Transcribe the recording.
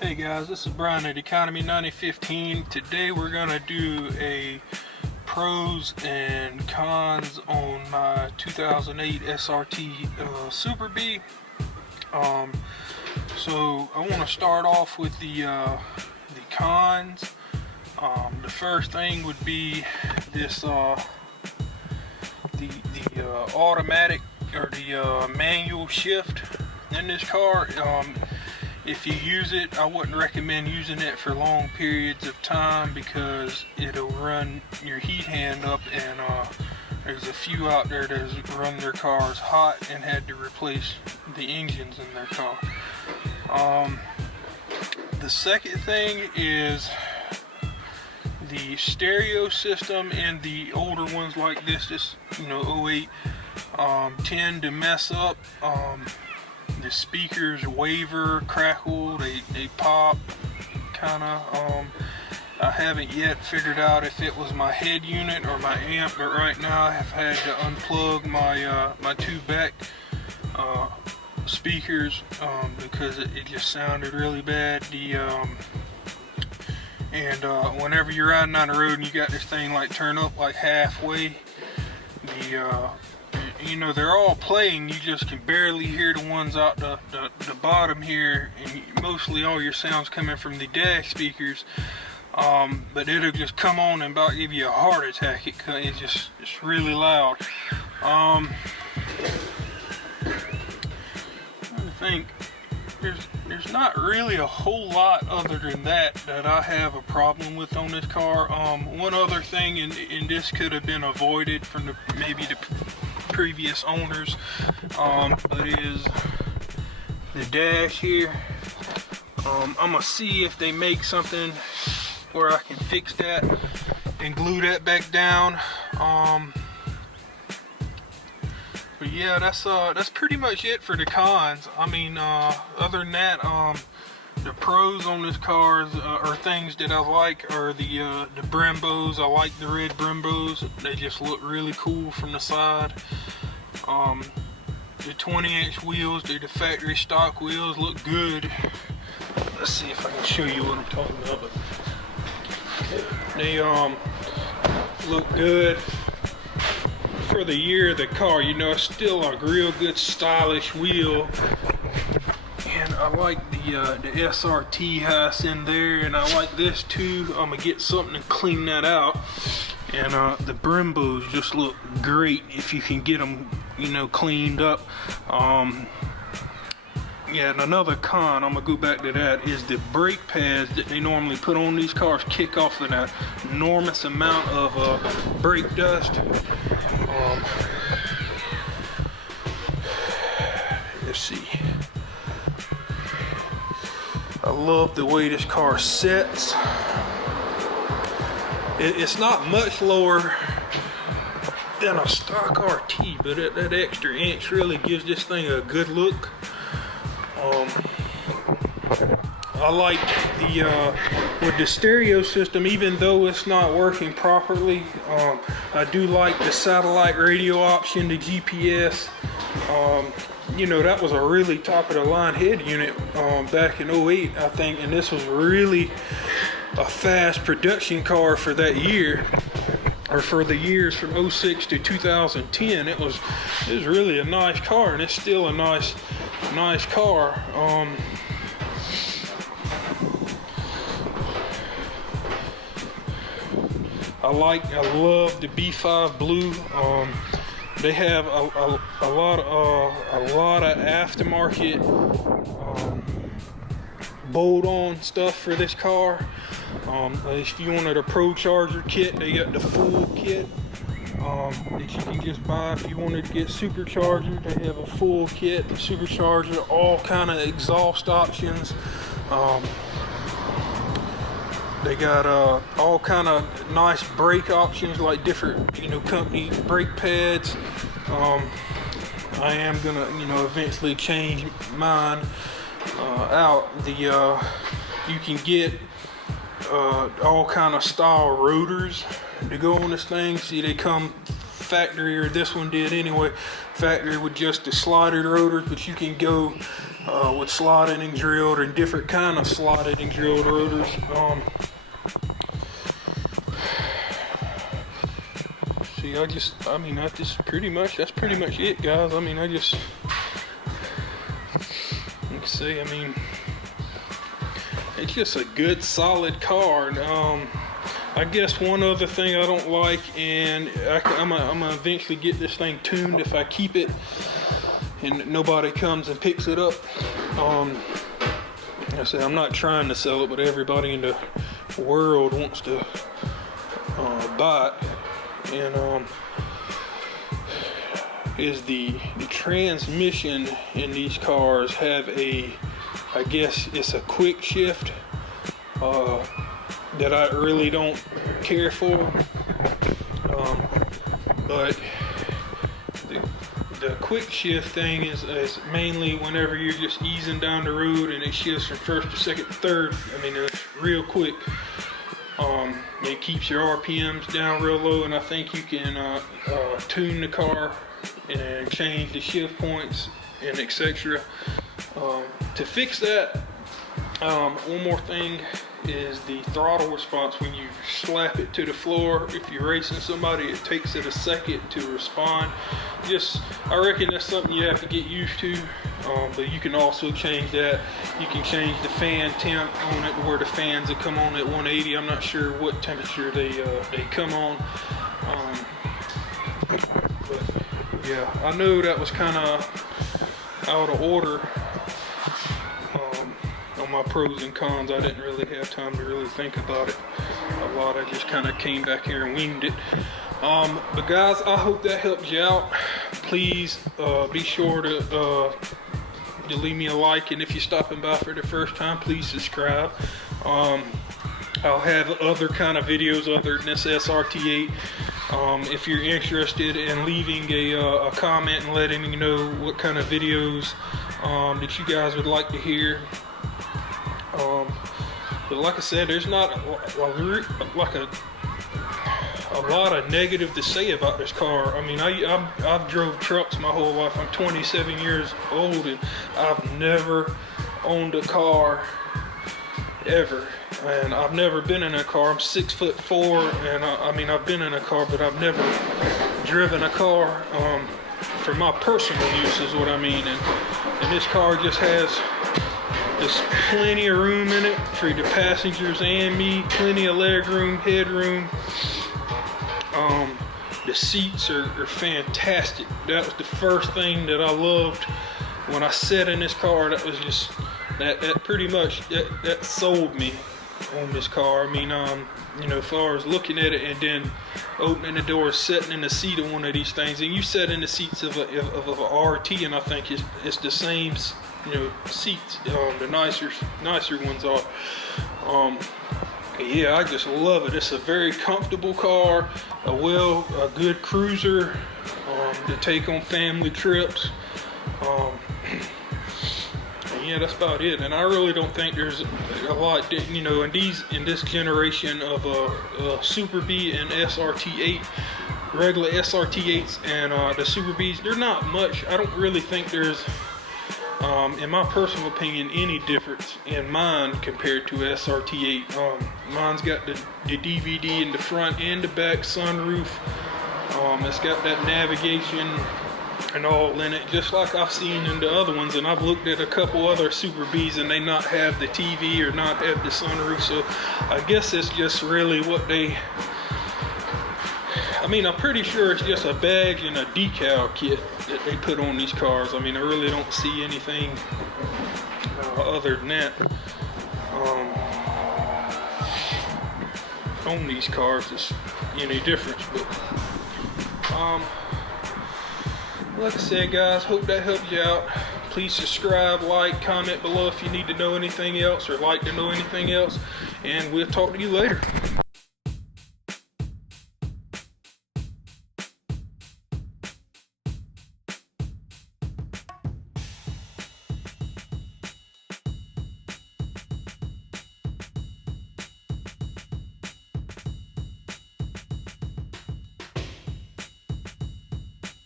Hey guys, this is Brian at Economy 9015. Today we're gonna do a pros and cons on my 2008 SRT Super B. So I want to start off with the cons. The first thing would be this the automatic or the manual shift in this car. If you use it, I wouldn't recommend using it for long periods of time because it'll run your heat hand up, and there's a few out there that run their cars hot and had to replace the engines in their car. The second thing is the stereo system in the older ones like this, 08, tend to mess up. The speakers waver, crackle, they pop, kinda. I haven't yet figured out if it was my head unit or my amp, but right now I have had to unplug my my two back speakers because it just sounded really bad. Whenever you're riding down the road and you got this thing like turned up like halfway, they're all playing, you just can barely hear the ones out the bottom here, and mostly all your sound's coming from the dash speakers, but it'll just come on and about give you a heart attack. It's just really loud. I think there's not really a whole lot other than that I have a problem with on this car. One other thing, and this could have been avoided from maybe the previous owners, but is the dash here. I'm gonna see if they make something where I can fix that and glue that back down. But yeah, that's pretty much it for the cons. I mean, other than that, the pros on this car are things that I like are the Brembos. I like the red Brembos. They just look really cool from the side. The 20-inch wheels, they're the factory stock wheels, look good. Let's see if I can show you what I'm talking about. But they look good for the year of the car. It's still a real good stylish wheel. And I like the SRT house in there, and I like this too. I'm gonna get something to clean that out. And the Brembos just look great if you can get them, cleaned up. Yeah, and another con, I'm gonna go back to that, is the brake pads that they normally put on these cars kick off with an enormous amount of brake dust. Let's see. I love the way this car sets. It's not much lower than a stock RT, but that extra inch really gives this thing a good look. I like with the stereo system, even though it's not working properly, I do like the satellite radio option, the GPS. That was a really top of the line head unit back in 08, I think, and this was really a fast production car for that year, or for the years from 06 to 2010. It was really a nice car, and it's still a nice car. I love the B5 blue. They have a lot of aftermarket bolt-on stuff for this car. If you wanted a Pro Charger kit, they got the full kit that you can just buy. If you wanted to get supercharger, they have a full kit, the supercharger, all kind of exhaust options. They got all kind of nice brake options, like different company brake pads. I am gonna eventually change mine out. You can get all kind of style rotors to go on this thing. See, they come factory, or this one did anyway, factory with just the slotted rotors, but you can go with slotted and drilled and different kind of slotted and drilled rotors. See, that's pretty much it, guys. I mean, like I say, I mean, it's just a good solid car. And, I guess one other thing I don't like, and I'm gonna eventually get this thing tuned if I keep it and nobody comes and picks it up. I say I'm not trying to sell it, but everybody in the world wants to buy it. And is the transmission in these cars have I guess it's a quick shift that I really don't care for, but the quick shift thing is mainly whenever you're just easing down the road and it shifts from first to second to third. I mean, it's real quick. It keeps your RPMs down real low, and I think you can tune the car and change the shift points and etc. To fix that, one more thing is the throttle response. When you slap it to the floor, if you're racing somebody, it takes it a second to respond. I reckon that's something you have to get used to, but you can also change that. You can change the fan temp on it, where the fans that come on at 180. I'm not sure what temperature they come on, but yeah, I know that was kind of out of order. On my pros and cons, I didn't really have time to really think about it a lot. I just kind of came back here and winged it. But guys, I hope that helps you out. Please be sure to leave me a like, and if you're stopping by for the first time, please subscribe. I'll have other kind of videos other than this SRT8. If you're interested in leaving a comment and letting me know what kind of videos that you guys would like to hear. But like I said, there's not a lot of negative to say about this car. I mean, I've drove trucks my whole life. I'm 27 years old, and I've never owned a car ever. And I've never been in a car. I'm 6'4", and I mean, I've been in a car, but I've never driven a car for my personal use is what I mean. And this car just has there's plenty of room in it for the passengers and me, plenty of leg room, headroom. The seats are fantastic. That was the first thing that I loved when I sat in this car. That was just, that pretty much, that sold me on this car. I mean, you know, as far as looking at it and then opening the door, sitting in the seat of one of these things, and you sat in the seats of a RT, and I think it's the same, you know, seats. The nicer ones are. Yeah, I just love it. It's a very comfortable car, a good cruiser to take on family trips. Yeah, that's about it. And I really don't think there's a lot, you know, in this generation of Super B and SRT8, regular SRT8s and the Super Bs, they're not much. I don't really think there's, in my personal opinion, any difference in mine compared to SRT8. Mine's got the DVD in the front and the back, sunroof. It's got that navigation and all in it, just like I've seen in the other ones. And I've looked at a couple other Super Bs and they not have the TV or not have the sunroof. So I guess it's just really what they, I mean, I'm pretty sure it's just a badge and a decal kit that they put on these cars. I mean, I really don't see anything other than that on these cars that's any difference. But like I said, guys, hope that helped you out. Please subscribe, like, comment below if you need to know anything else or like to know anything else, and we'll talk to you later.